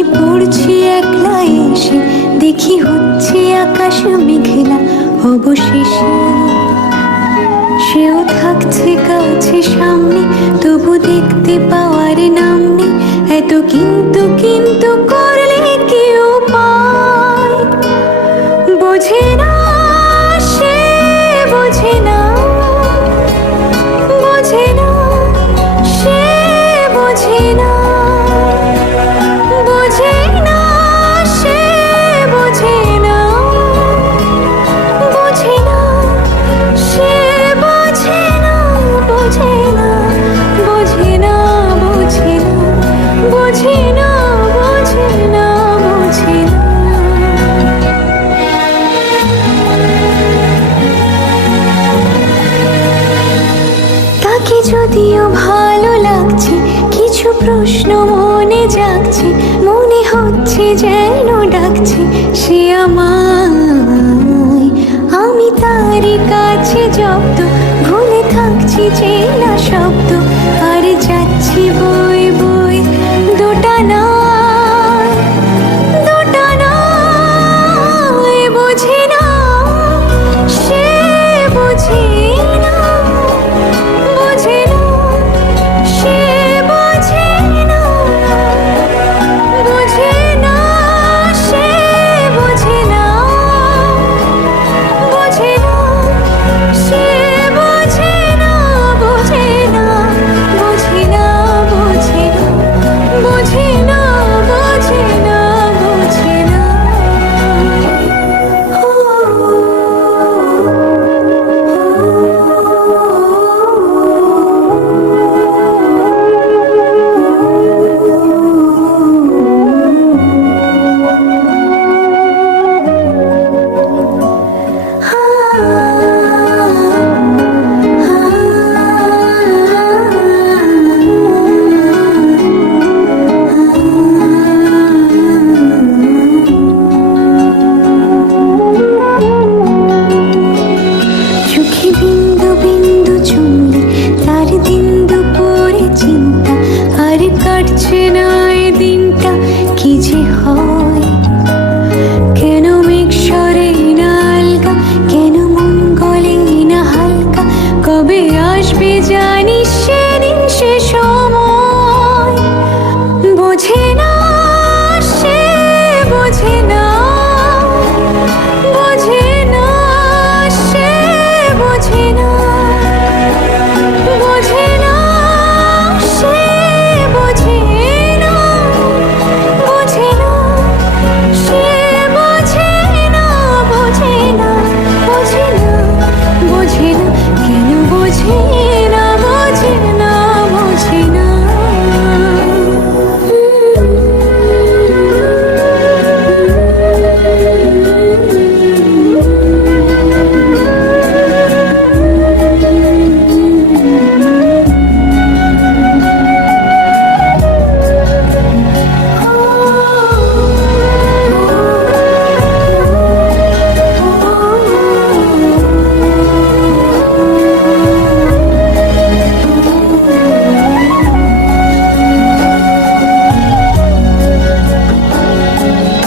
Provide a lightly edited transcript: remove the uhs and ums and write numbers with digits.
আমি পড়ছি একলা এসে, দেখি হচ্ছে আকাশ মেঘলা অবশেষে। সেও থাকছে কাছে সামনে, তবু দেখতে পাওয়ার নাম নেই। এত কিন্তু কিন্তু করলে কি উপায়? বোঝে না সে, বোঝে না, বোঝে না সে, বোঝে না, বোঝে না সে, বোঝে না, বোঝে না সে, বোঝে না, বোঝে না, বোঝে না, বোঝে না, বোঝে না, বোঝে না, বোঝে না। তাকে যদিও ভালো লাগছে, কিছু প্রশ্ন মনে জাগছে, মনে হচ্ছে যেন ডাকছে সে আমায়। আমি তারই কাছে জব্দ, ভুলে থাকছি চেনা শব্দ, আর যাচ্ছি বই বই দুটা না, দুটা না। বোঝে না সে, বোঝে না, বোঝে না সে, বোঝে না, বোঝে না সে, বোঝে না, বোঝে না সে, বোঝে না, বোঝে না, বোঝে না, বোঝে না, বোঝে না, বোঝে না, বোঝে না। চোখে বিন্দু বিন্দু চুমলি, তার দিন দুপুরে চিন্তা, আর কাটছে না এ দিনটা কি যে হয়। কেন মেঘ সরে না আলগা, কেন মন গলে না হালকা, কবে আসবে জানিস সেদিন সে সময়।